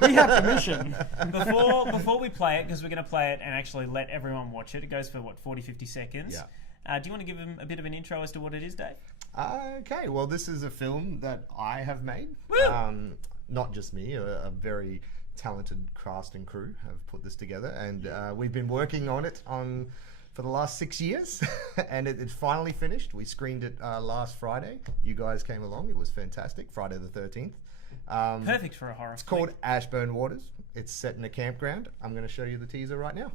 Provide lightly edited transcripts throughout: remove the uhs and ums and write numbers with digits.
We have permission. Before we play it, because we're going to play it and actually let everyone watch it. It goes for, 40-50 seconds. Yeah. Do you want to give them a bit of an intro as to what it is, Dave? Okay, well, this is a film that I have made. Not just me, a very talented cast and crew have put this together, and we've been working on it for the last 6 years, and it finally finished. We screened it last Friday. You guys came along. It was fantastic. Friday the 13th. Perfect for a horror. It's called Ashburn Waters. It's set in a campground. I'm going to show you the teaser right now.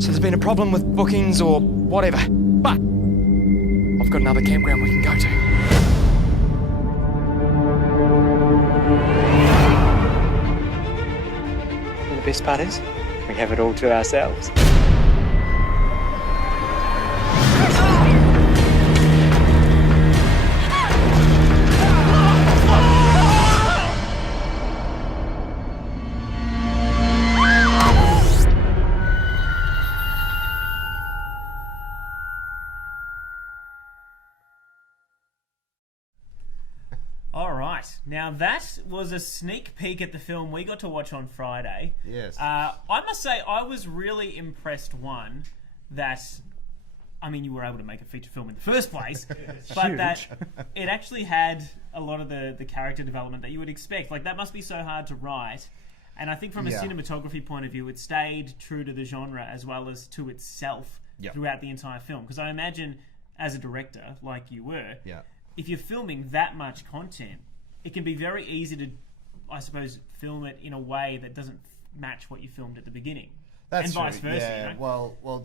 So there's been a problem with bookings or whatever, but I've got another campground we can go to. And the best part is, we have it all to ourselves. Now that was a sneak peek at the film we got to watch on Friday. Yes. I must say I was really impressed, you were able to make a feature film in the first place, but huge. that it actually had a lot of the character development that you would expect. Like, that must be so hard to write. And I think from a cinematography point of view, it stayed true to the genre as well as to itself throughout the entire film. Because I imagine, as a director, like you were, if you're filming that much content, it can be very easy to, I suppose, film it in a way that doesn't match what you filmed at the beginning. That's and true. vice versa. Yeah. You know? Well,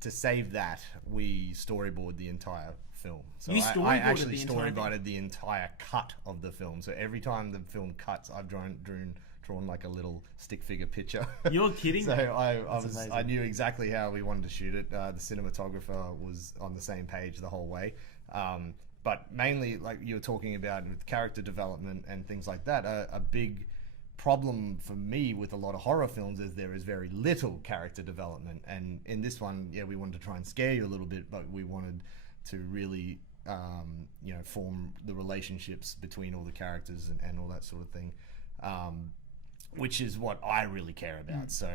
to save that, we storyboard the entire film. So You I storyboarded actually the entire thing? storyboarded the entire cut of the film. So every time the film cuts, I've drawn like a little stick figure picture. You're kidding So me. I knew exactly how we wanted to shoot it. The cinematographer was on the same page the whole way. But mainly, like you were talking about with character development and things like that, a big problem for me with a lot of horror films is there is very little character development. And in this one, we wanted to try and scare you a little bit, but we wanted to really, form the relationships between all the characters and all that sort of thing. Which is what I really care about. So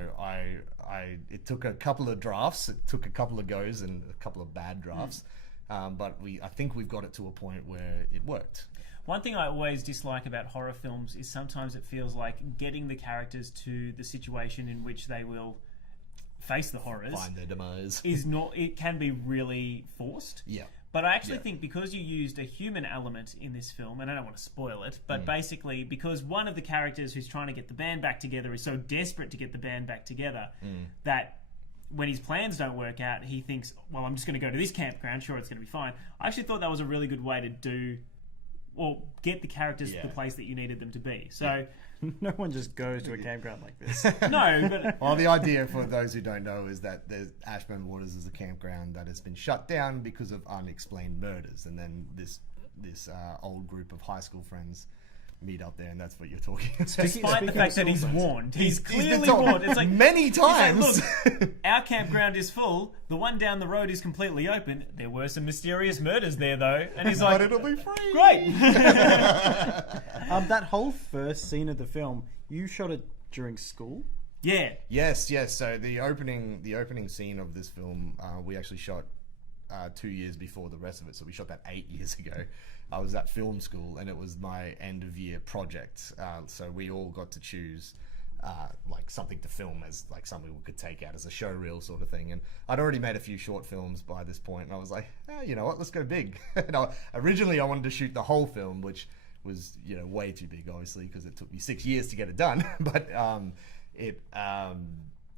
it took a couple of drafts, it took a couple of goes and a couple of bad drafts. But I think we've got it to a point where it worked. One thing I always dislike about horror films is sometimes it feels like getting the characters to the situation in which they will face the horrors. Find their demise. It can be really forced. Yeah. But I actually think because you used a human element in this film, and I don't want to spoil it, but basically because one of the characters who's trying to get the band back together is so desperate to get the band back together that when his plans don't work out, he thinks, well, I'm just going to go to this campground, sure, it's going to be fine. I actually thought that was a really good way to get the characters to the place that you needed them to be. So No one just goes to a campground like this. no, but Well, the idea for those who don't know is that Ashburn Waters is a campground that has been shut down because of unexplained murders, and then this old group of high school friends meet up there, and that's what you're talking about. despite the fact that he's warned, he's been clearly told warned. It's like many he's like, times. look, our campground is full. The one down the road is completely open. There were some mysterious murders there, though, and he's like, but it'll be free. great. That whole first scene of the film, you shot it during school? Yeah. Yes. So the opening scene of this film, we actually shot 2 years before the rest of it. So we shot that 8 years ago. I was at film school, and it was my end of year project. So we all got to choose like something to film as like something we could take out as a show reel sort of thing. And I'd already made a few short films by this point, and I was like, you know what, let's go big. Originally I wanted to shoot the whole film, which was way too big, obviously, because it took me 6 years to get it done. But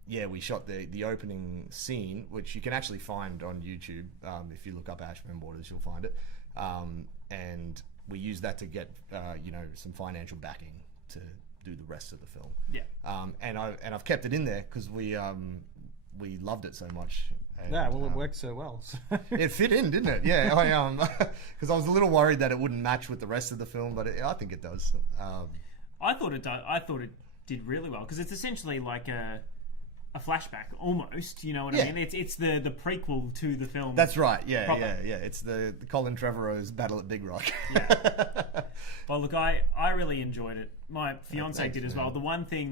we shot the opening scene, which you can actually find on YouTube. If you look up Ashburn Waters, you'll find it. And we used that to get some financial backing to do the rest of the film. Yeah. And I've kept it in there because we loved it so much. And, Yeah, well, it worked so well. it fit in, didn't it? Yeah, because I was a little worried that it wouldn't match with the rest of the film, but I think it does. I thought it did really well because it's essentially like a a flashback almost. You know what I mean? It's the prequel to the film. That's right. Yeah, proper. yeah. It's the Colin Trevorrow's Battle at Big Rock. Well, look, I really enjoyed it. My fiance thanks, did as man. well. The one thing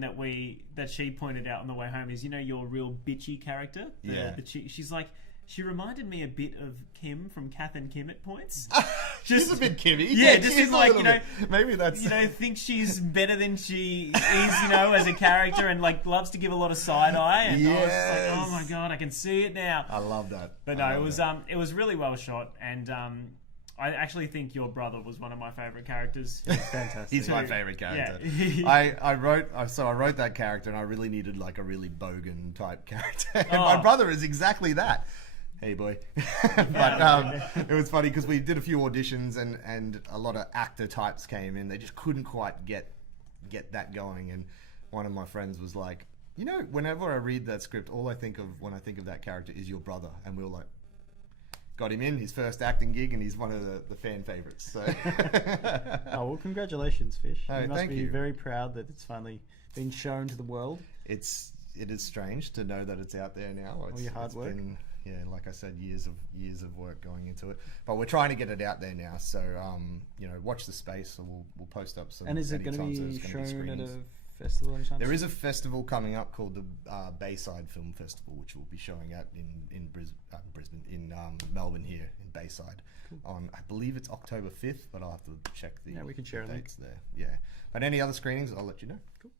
that she pointed out on the way home is, your real bitchy character. She's like, she reminded me a bit of Kim from Kath and Kim at points. She's a bit Kimmy. Yeah, just she's in like, maybe that's thinks she's better than she is, as a character, and like loves to give a lot of side eye. And I was just like, oh my god, I can see it now. I love that. But no, it was really well shot, and I actually think your brother was one of my favorite characters. Fantastic. He's my favorite character. Yeah. I wrote that character, and I really needed like a really bogan type character. And my brother is exactly that. Hey boy. But it was funny because we did a few auditions, and a lot of actor types came in. They just couldn't quite get that going. And one of my friends was like, whenever I read that script, all I think of when I think of that character is your brother. And we were like, got him in his first acting gig, and he's one of the fan favorites. So. Oh, well, congratulations, Fish. Oh, You must thank be you. very proud that it's finally been shown to the world. It is strange to know that it's out there now. All your hard work. Been, like I said, years of work going into it. But we're trying to get it out there now. So watch the space. So we'll post up some. And is it going to anytime, so be there's gonna shown at screenings. a festival anytime There soon? is a festival coming up called the Bayside Film Festival, which we'll be showing at in Brisbane, in Melbourne here in Bayside. On, I believe it's October 5th, but I'll have to check the Yeah, we can share a link. dates there. Yeah, but any other screenings, I'll let you know. Cool.